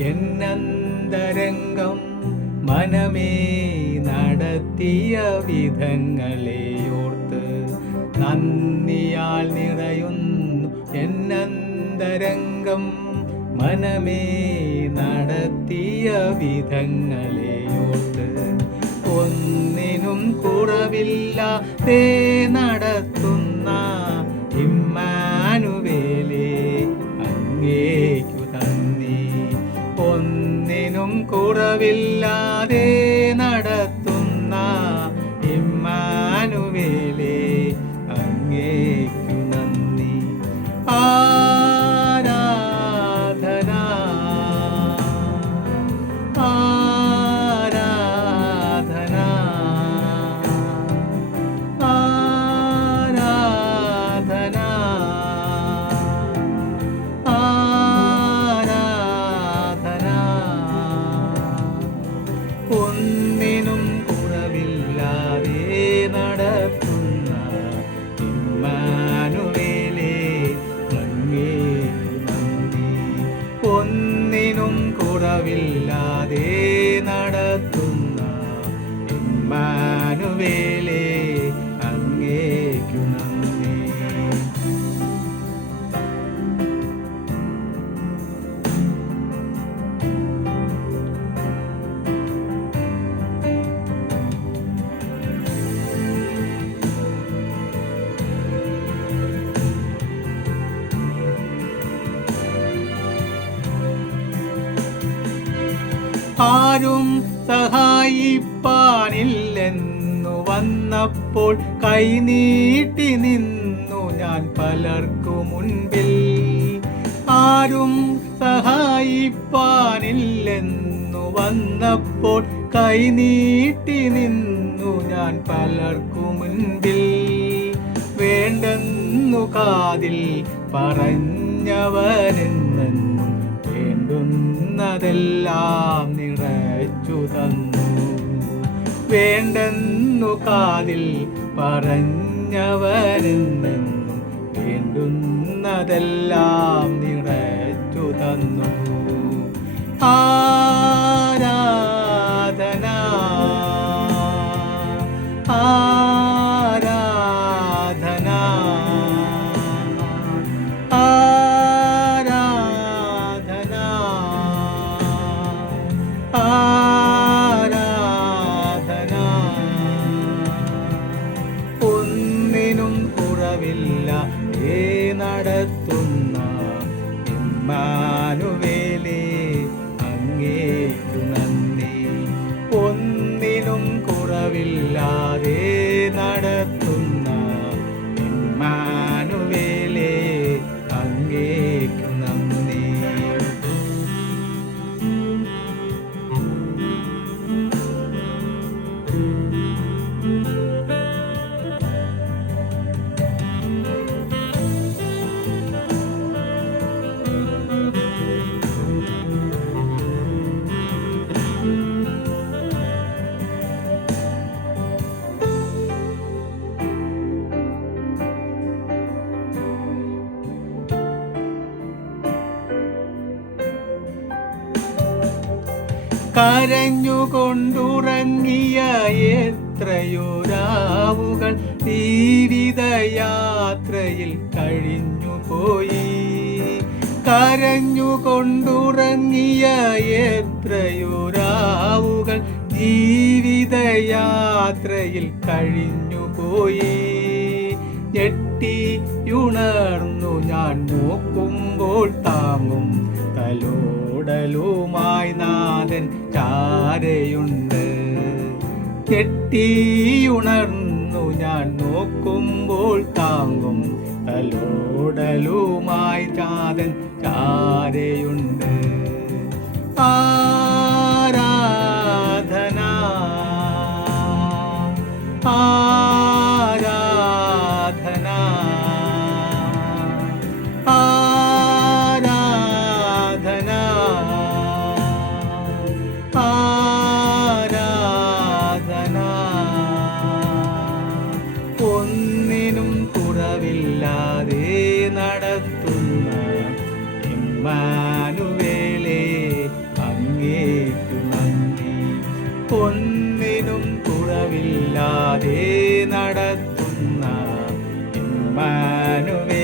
എന്നന്തരംഗം മനമേ നടത്തിയ വിധങ്ങളെ ഓർത്ത് നന്ദിയാൽ നിറയുന്നു എന്നന്തരംഗം മനമേ നടത്തിയ വിധങ്ങളെ ഓർത്ത് ഒന്നിനും കുറവില്ല നടത്തുന്ന കുറവില്ലാതെ നടത്തുന്ന ഇമ്മാനുവേലേ അങ്ങേക്കു നന്ദി. ആരാധന ഇമ്മാനുവേലേ അങ്ങേക്കു ആരും സഹായിപ്പാനില്ലെന്നു വന്നപ്പോൾ കൈനീട്ടി നിന്നു ഞാൻ പലർക്കു മുൻപിൽ. ആരും സഹായിപ്പാനില്ലെന്നു വന്നപ്പോൾ കൈനീട്ടി നിന്നു ഞാൻ പലർക്കു മുൻപിൽ. വേണ്ടെന്നു കാതിൽ പറഞ്ഞവരെന്നെന്നും വേണ്ടുന്നതെല്ലാം നിറച്ചു തന്നു. വേണ്ടെന്നു കാതിൽ പറഞ്ഞവരെന്നെന്നും വേണ്ടുന്നതെല്ലാം നിറച്ചു തന്നു ആരാധന നടത്തുന്ന കരഞ്ഞുകൊണ്ടുറങ്ങിയ എത്രയോ രാവുകൾ ജീവിതയാത്രയിൽ കഴിഞ്ഞു പോയി കരഞ്ഞുകൊണ്ടുറങ്ങിയ എത്രയോ രാവുകൾ ജീവിതയാത്രയിൽ കഴിഞ്ഞു പോയി ഞെട്ടിയുണർന്നു ഞാൻ നോക്കുമ്പോൾ താങ്ങും തലോടലുമായി നാഥൻ ചാരയുണ്ട് കെട്ടിയുണർന്നു ഞാൻ നോക്കുമ്പോൾ താങ്ങും തലോടലുമായി ചാതൻ ചാരയുണ്ട്. ആരാധന ഇമ്മാനുവേലേ അങ്ങേക്കു നന്ദി. ഒന്നിനും കുറവില്ലാതെ നടത്തുന്ന ഇമ്മാനുവേ